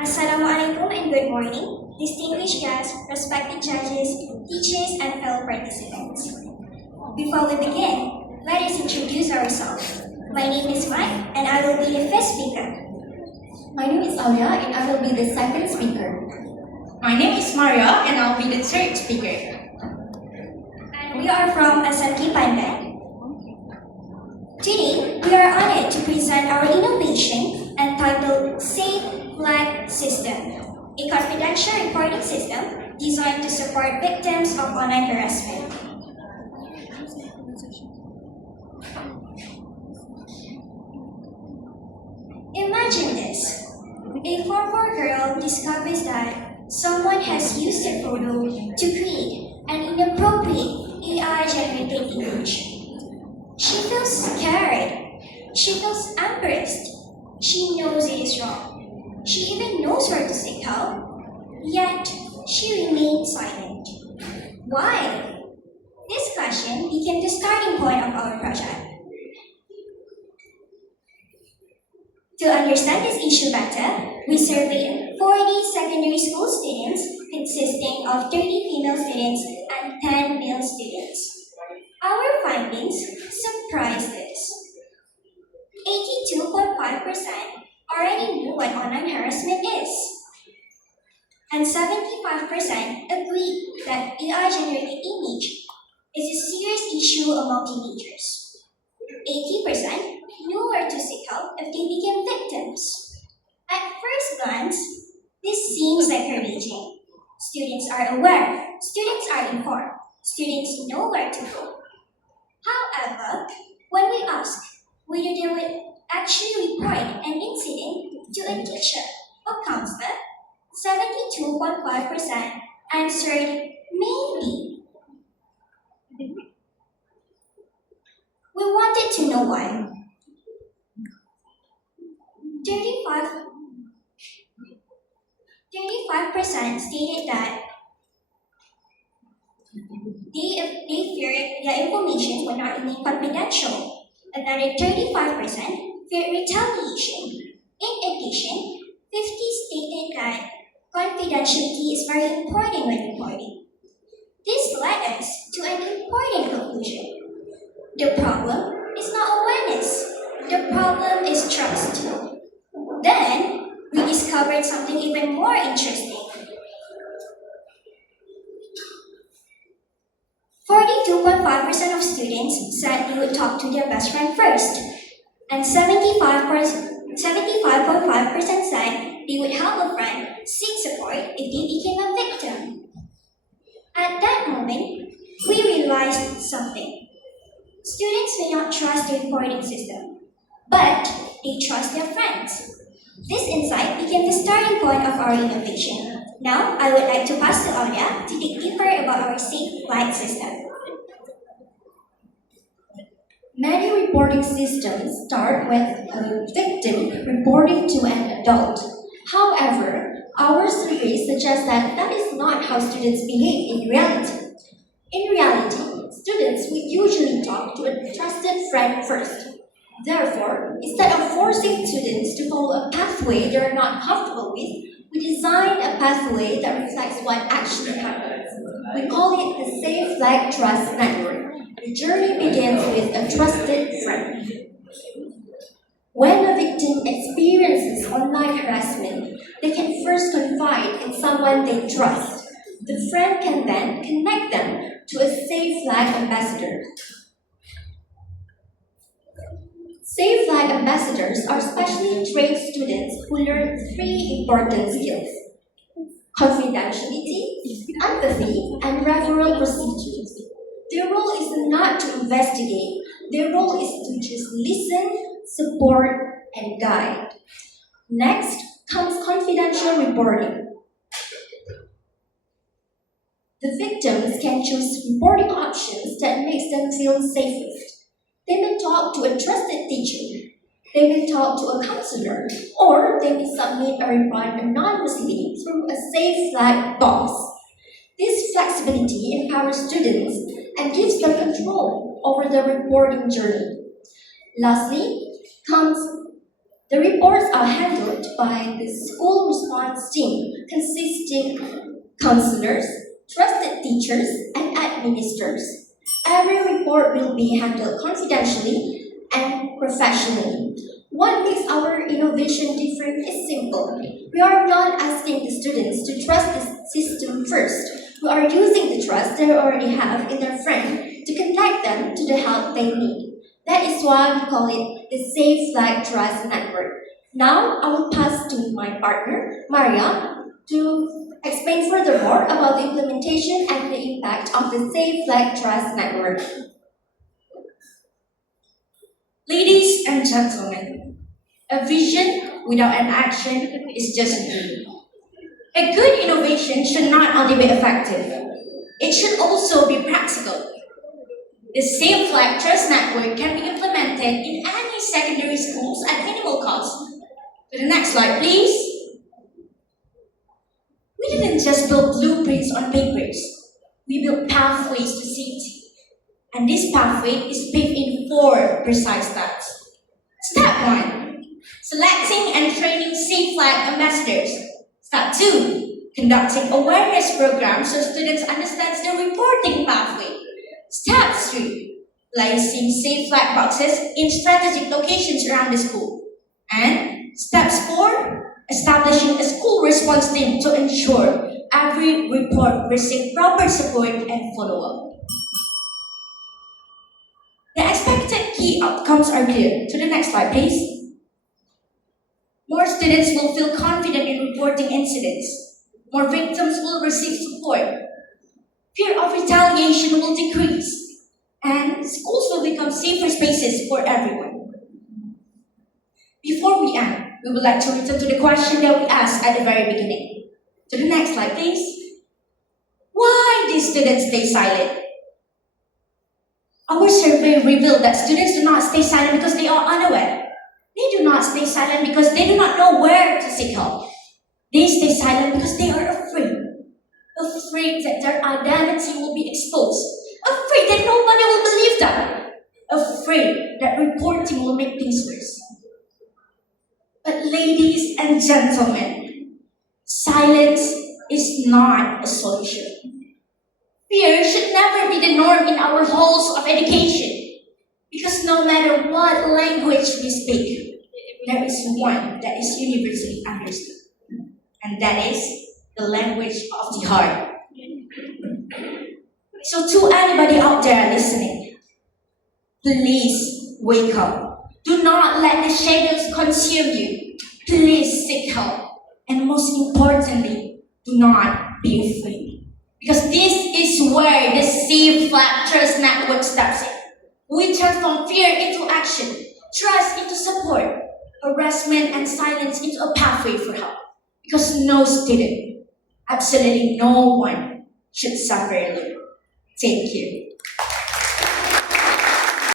Assalamualaikum and good morning, distinguished guests, respected judges, teachers, and fellow participants. Before we begin, let us introduce ourselves. My name is Mike, and I will be the first speaker. My name is Alia and I will be the second speaker. My name is Maria and I'll be the third speaker. And we are from SMT Pandan. Today, we are honored to present our innovation entitled Safe Flag System, a confidential reporting system designed to support victims of online harassment. Imagine this. A 4-4 girl discovers that someone has used a photo to create an inappropriate AI-generated image. She feels scared. She feels embarrassed. She knows it is wrong. She even knows where to seek help. Yet, she remains silent. Why? This question became the starting point of our project. To understand this issue better, we surveyed 40 secondary school students consisting of 30 female students and 10 male students. Our findings surprised us. 82.5% already knew what online harassment is, and 75% agree that AI-generated image is a serious issue among teenagers. 80% knew where to seek help if they became victims. At first glance, this seems encouraging. Students are aware, students are informed, students know where to go. However, when we ask whether they would actually report an incident to a teacher or counselor, 72.5% answered maybe. We wanted to know why. 35% stated that they feared their information would not remain confidential. Another 35% feared retaliation. In addition, 50 stated that confidentiality is very important when reporting. This led us to an important conclusion. The problem is not awareness. The problem is trust. Then, we discovered something even more interesting. 42.5% of students said they would talk to their best friend first, and 75.5% said they would help a friend seek support if they became a victim. At that moment, we realized something. Students may not trust the reporting system, but they trust their friends. This insight became the starting point of our innovation. Now, I would like to pass to Aulia to dig deeper about our safe flight system. Many reporting systems start with a victim reporting to an adult. However, our survey suggests that is not how students behave in reality. In reality, students will usually talk to a trusted friend first. Therefore, instead of forcing students to follow a pathway they are not comfortable with, we designed a pathway that reflects what actually happens. We call it the Safe Flag Trust Network. The journey begins with a trusted friend. When a victim experiences online harassment, they can first confide in someone they trust. The friend can then connect them to a Safe Flag ambassador. Safe Flag ambassadors are specially trained students who learn 3 important skills: confidentiality, empathy, and referral procedures. Their role is not to investigate, their role is to just listen, support, and guide. Next comes confidential reporting. The victims can choose reporting options that makes them feel safest. They may talk to a trusted teacher, they may talk to a counselor, or they may submit a report anonymously through a Safe Flag box. This flexibility empowers students and gives them control over their reporting journey. Lastly, comes the reports are handled by the school response team consisting counselors, trusted teachers, and administrators. Every report will be handled confidentially and professionally. What makes our innovation different is simple. We are not asking the students to trust the system first. We are using the trust they already have in their friend to connect them to the help they need. That is why we call it the Safe Flag Trust Network. Now I will pass to my partner, Maria, to explain furthermore about the implementation and the impact of the Safe Flag Trust Network. Ladies and gentlemen, a vision without an action is just a dream. A good innovation should not only be effective, it should also be practical. The Safe Flag Trust Network can be implemented in any secondary schools at minimal cost. To the next slide, please. We didn't just build blueprints on papers. We built pathways to safety. And this pathway is paved in 4 precise steps. Step 1. Selecting and training Safe Flag ambassadors. Step 2. Conducting awareness programs so students understand the reporting pathway. Step 3. Placing Safe Flag boxes in strategic locations around the school. And steps 4. Establishing a school response team to ensure every report receives proper support and follow-up. The expected key outcomes are clear. To the next slide, please. More students will feel confident in reporting incidents. More victims will receive support. Fear of retaliation will decrease. And schools will become safer spaces for everyone. Before we end, we would like to return to the question that we asked at the very beginning. To the next slide, please. Why did students stay silent? Our survey revealed that students do not stay silent because they are unaware. They do not stay silent because they do not know where to seek help. They stay silent because they are afraid. Afraid that their identity will be exposed. Afraid that nobody will believe them. Afraid that reporting will make things worse. But ladies and gentlemen, silence is not a solution. Fear should never be the norm in our halls of education. Because no matter what language we speak, there is one that is universally understood. And that is the language of the heart. So to anybody out there listening, please wake up. Do not let the shadows consume you. Please seek help. And most importantly, do not be afraid. Because this is where the Safe Flag Trust Network steps in. We transform fear into action, trust into support, harassment and silence into a pathway for help. Because no student, absolutely no one, should suffer alone. Thank you.